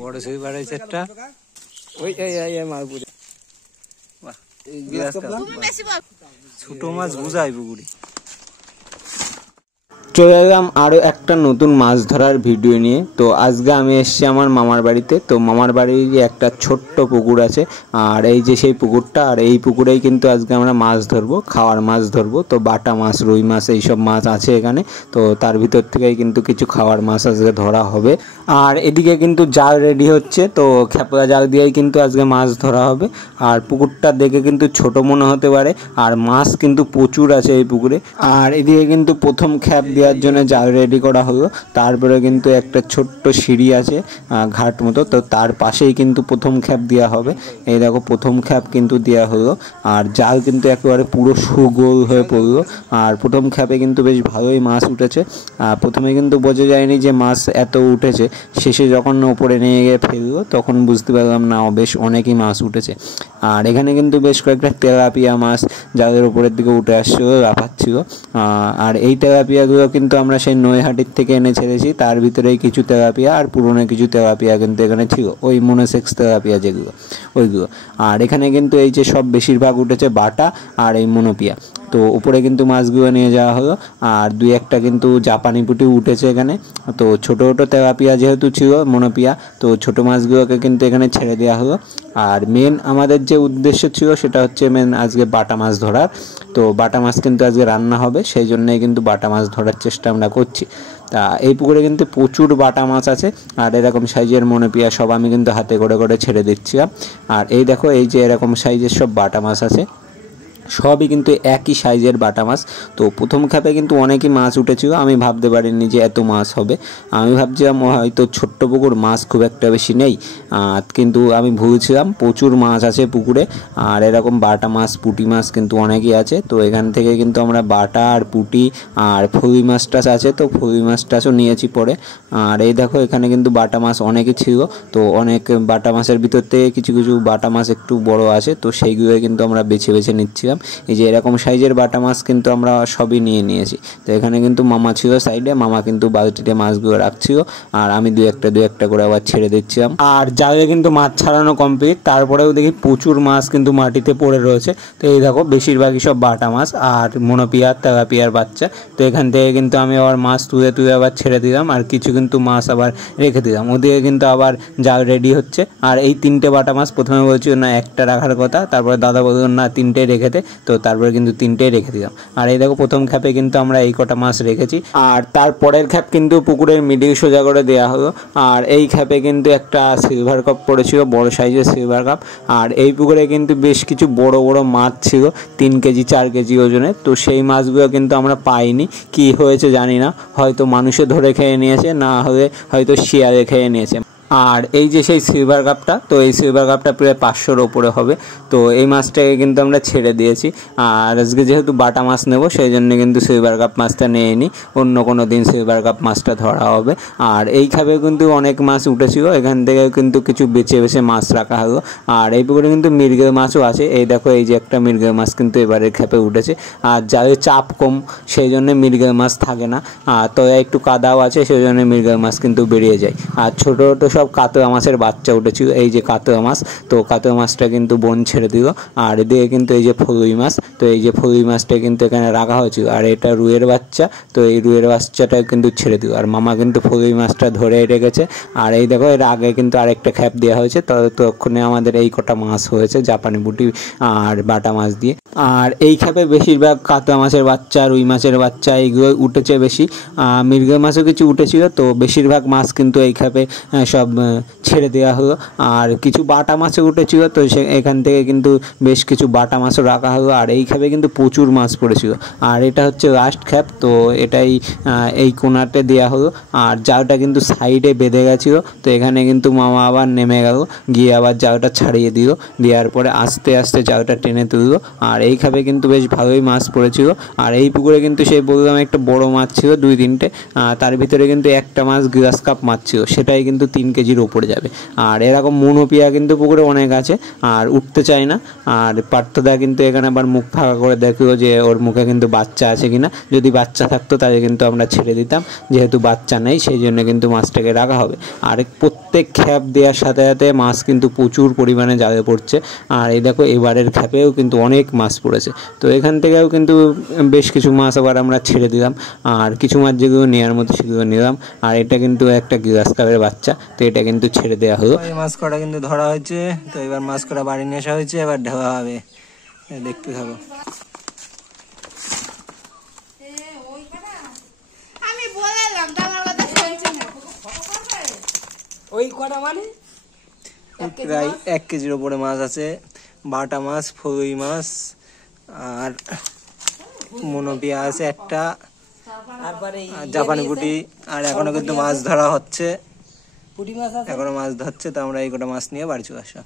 বড় সেই বাড়াইছে একটা ওই মাগুরে ছোট মাছ বুঝাই পুকুরে। চলে এলাম আরও একটা নতুন মাছ ধরার ভিডিও নিয়ে। তো আজকে আমি এসেছি আমার মামার বাড়িতে। তো মামার বাড়ির একটা ছোট্ট পুকুর আছে, আর এই যে সেই পুকুরটা, আর এই পুকুরেই কিন্তু আজকে আমরা মাছ ধরবো, খাওয়ার মাছ ধরবো। তো বাটা মাছ, রুই মাছ, এইসব মাছ আছে এখানে। তো তার ভিতর থেকেই কিন্তু কিছু খাওয়ার মাছ আজকে ধরা হবে। আর এদিকে কিন্তু জাল রেডি হচ্ছে, তো খেপলা জাল দিয়েই কিন্তু আজকে মাছ ধরা হবে। আর পুকুরটা দেখে কিন্তু ছোট মনে হতে পারে, আর মাছ কিন্তু প্রচুর আছে এই পুকুরে। আর এদিকে কিন্তু প্রথম খ্যাপ দেওয়ার জন্য জাল রেডি করা হলো। তারপরে কিন্তু একটা ছোট্ট সিঁড়ি আছে ঘাট মতো, তো তার পাশেই কিন্তু প্রথম খ্যাপ দেওয়া হবে। এই দেখো প্রথম খ্যাপ কিন্তু দেওয়া হলো, আর জাল কিন্তু একেবারে পুরো সুগোল হয়ে পড়লো। আর প্রথম খ্যাপে কিন্তু বেশ ভালোই মাছ উঠেছে। প্রথমে কিন্তু বোঝা যায়নি যে মাছ এত উঠেছে, শেষে যখন ওপরে নিয়ে গিয়ে ফেললো তখন বুঝতে পারলাম না বেশ অনেকই মাছ উঠেছে। আর এখানে কিন্তু বেশ কয়েকটা তেলাপিয়া মাছ জালের উপরের দিকে উঠে আসছিল, লাফাচ্ছিল। আর এই তেলাপিয়াগুলো কিন্তু আমরা সেই নৈহাটির থেকে এনে ছেড়েছি। তার ভিতরেই কিছু তেলাপিয়া আর পুরনো কিছু তেলাপিয়া কিন্তু এখানে ছিল, ওই মনোসেক্স তেলাপিয়া যেগুলো, ওইগুলো। আর এখানে কিন্তু এই যে সব বেশিরভাগ উঠেছে বাটা আর এই মনোপিয়া। তো উপরে কিন্তু মাছগুলো নিয়ে যাওয়া হলো, আর দুই একটা কিন্তু জাপানি পুঁটি উঠেছে এখানে। তো ছোটো ছোটো তেলাপিয়া যেহেতু ছিল, মনোপিয়া, তো ছোটো মাছগুলোকে কিন্তু এখানে ছেড়ে দেওয়া হলো। আর মেন আমাদের যে উদ্দেশ্য ছিল সেটা হচ্ছে মেন আজকে বাটা মাছ ধরার। তো বাটা মাছ কিন্তু আজকে রান্না হবে, সেই জন্যই কিন্তু বাটা মাছ ধরার চেষ্টা আমরা করছি। তা এই পুকুরে কিন্তু প্রচুর বাটা মাছ আছে, আর এরকম সাইজের মনোপিয়া সব আমি কিন্তু হাতে করে করে ছেড়ে দিচ্ছিলাম। আর এই দেখো এই যে এরকম সাইজের সব বাটা মাছ আছে, সবই কিন্তু একই সাইজের বাটা মাছ। তো প্রথম খ্যাপে কিন্তু অনেকই মাছ উঠেছিল, আমি ভাবতে পারিনি যে এত মাছ হবে। আমি ভাবছিলাম হয়তো ছোট্ট পুকুর, মাছ খুব একটা বেশি নেই, কিন্তু আমি ভুলছিলাম, প্রচুর মাছ আছে পুকুরে। আর এরকম বাটা মাছ, পুঁটি মাছ কিন্তু অনেকই আছে। তো এখান থেকে কিন্তু আমরা বাটা আর পুঁটি আর ফুই মাছ টাছ আছে, তো ফুই মাছ টাছও নিয়েছি পরে। আর এই দেখো এখানে কিন্তু বাটা মাছ অনেকই ছিল। তো অনেক বাটা মাছের ভিতর থেকে কিছু কিছু বাটা মাছ একটু বড় আছে, তো সেইগুলো কিন্তু আমরা বেছে বেছে নিচ্ছিলাম। এই যে এরকম সাইজের বাটা মাছ কিন্তু আমরা সবই নিয়ে নিয়েছি। তো এখানে কিন্তু মামা ছিল সাইডে, মামা কিন্তু বালতিতে মাছগুলো রাখছিল, আর আমি দুই একটা করে আবার ছেড়ে দিচ্ছিলাম। আর জালে কিন্তু মাছ ছাড়ানো কমপ্লিট, তারপরেও দেখি প্রচুর মাছ কিন্তু মাটিতে পড়ে রয়েছে। তো এই দেখো বেশিরভাগই সব বাটা মাছ আর মনোপিয়া, তেলাপিয়ার বাচ্চা। তো এখান থেকে কিন্তু আমি আবার মাছ তুলে তুলে আবার ছেড়ে দিলাম, আর কিছু কিন্তু মাছ আবার রেখে দিলাম। ওদিকে কিন্তু আবার জাল রেডি হচ্ছে। আর এই তিনটে বাটা মাছ প্রথমে বলছিল না একটা রাখার কথা, তারপরে দাদা বলল না তিনটে রেখে দে, তো তারপরে কিন্তু তিনটেই রেখে দিলাম। আর এই দেখো প্রথম খ্যাপে কিন্তু আমরা এই কটা মাছ রেখেছি। আর তারপরের খ্যাপ কিন্তু পুকুরের মিডিল সোজা করে দেওয়া হলো। আর এই খ্যাপে কিন্তু একটা সিলভার কাপ পড়েছিল, বড় সাইজের সিলভার কাপ। আর এই পুকুরে কিন্তু বেশ কিছু বড় বড় মাছ ছিল, 3 কেজি 4 কেজি ওজনের। তো সেই মাছগুলো কিন্তু আমরা পাইনি, কি হয়েছে জানি না, হয়তো মানুষে ধরে খেয়ে নিয়েছে, না হলে হয়তো শিয়ালে খেয়ে নিয়েছে। আর এই যে সেই সিলভার কাপটা, তো এই সিলভার কাপটা প্রায় 500-র ওপরে হবে। তো এই মাছটাকে কিন্তু আমরা ছেড়ে দিয়েছি। আর আজকে যেহেতু বাটা মাছ নেব, সেই জন্য কিন্তু সিলভার কাপ মাছটা নিয়ে নিই, অন্য কোনো দিন সিলভার কাপ মাছটা ধরা হবে। আর এই খাবে কিন্তু অনেক মাছ উঠেছিল, এখান থেকে কিন্তু কিছু বেছে বেছে মাছ রাখা হলো। আর এই পুকুরে কিন্তু মৃগেল মাছও আছে, এই দেখো এই যে একটা মৃগেল মাছ কিন্তু এবারের খেপে উঠেছে। আর যাদের চাপ কম সেই জন্য মৃগেল মাছ থাকে না, আর তো একটু কাদাও আছে, সেই জন্য মৃগেল মাছ কিন্তু বেরিয়ে যায়। আর ছোটো ছোটো সব কাতলা মাছের বাচ্চা উঠেছিল, এই যে কাতলা মাছ, তো কাতলা মাছটা কিন্তু বোন ছেড়ে দিল। আর এদিকে কিন্তু এই যে ফুলুই মাছ, তো এই যে ফুলুই মাছটা কিন্তু এখানে রাখা হয়েছিল। আর এটা রুইয়ের বাচ্চা, তো এই রুইয়ের বাচ্চাটা কিন্তু ছেড়ে দিল। আর মামা কিন্তু ফুলুই মাছটা ধরে রেখেছে। আর এই দেখো এর আগে কিন্তু আরেকটা খ্যাপ দেওয়া হয়েছে, ততক্ষণে আমাদের এই কটা মাছ হয়েছে জাপানি বুটি আর বাটা মাছ দিয়ে। আর এই খ্যাপে বেশিরভাগ কাতলা মাছের বাচ্চা, রুই মাছের বাচ্চা এইগুলো উঠেছে বেশি। মৃগেল মাছও কিছু উঠেছিল, তো বেশিরভাগ মাছ কিন্তু এই খ্যাপে সব ছেড়ে দেওয়া হলো। আর কিছু বাটা মাছও উঠেছিল, তো এখান থেকে কিন্তু বেশ কিছু বাটা মাছও রাখা হলো। আর এই খ্যাপে কিন্তু প্রচুর মাছ পড়েছিল। আর এটা হচ্ছে লাস্ট খ্যাপ, তো এটাই এই কোনাতে দেওয়া হলো। আর জালটা কিন্তু সাইডে বেঁধে গেছিলো, তো এখানে কিন্তু মামা আবার নেমে গেল, গিয়ে আবার জালটা ছাড়িয়ে দিল, দেওয়ার পরে আস্তে আস্তে জালটা টেনে তুললো। আর এই খ্যাপে কিন্তু বেশ ভালোই মাছ পড়েছিল। আর এই পুকুরে কিন্তু সেই বললাম একটা বড় মাছ ছিল 2-3টে, তার ভিতরে কিন্তু একটা মাছ গ্লাস কাপ মাছ ছিল, সেটাই কিন্তু 3 কেজির ওপরে যাবে। আর এরকম মনোপিয়া কিন্তু পুকুরে অনেক আছে আর উঠতে চায় না। আর পার্থদা কিন্তু এখানে আবার মুখ ফাঁকা করে দেখেও যে ওর মুখে কিন্তু বাচ্চা আছে কিনা, যদি বাচ্চা থাকতো তাহলে কিন্তু আমরা ছেড়ে দিতাম, যেহেতু বাচ্চা নেই সেই জন্য কিন্তু মাছটাকে রাখা হবে। আর প্রত্যেক খ্যাপ দেওয়ার সাথে সাথে মাছ কিন্তু প্রচুর পরিমাণে জালে পড়ছে। আর এই দেখো এবারের খ্যাপেও কিন্তু অনেক মাছ পড়েছে। তো এখান থেকেও কিন্তু বেশ কিছু মাছ আবার আমরা ছেড়ে দিলাম, আর কিছু মাছ যেগুলো নেওয়ার মতো সেগুলো নিলাম। আর এটা কিন্তু একটা গ্রাস কাপের বাচ্চা, তো এটা কিন্তু ছেড়ে দেওয়া হলো। এই মাছ কটা কিন্তু ধরা হয়েছে, তো এবার মাছ কটা বাড়ি নিয়ে আসা হয়েছে, এবার ঢেওয়া হবে, দেখতে থাকো। প্রায় 1 কেজির উপরে মাছ আছে, বাটা মাছ, ফই মাছ আর মনোপিয়া আছে একটা, জাপানি পুঁটি। আর এখনো কিন্তু মাছ ধরা হচ্ছে, এখনো মাছ ধরছে, তো আমরা এই কটা মাছ নিয়ে বাড়ি চলে আসা।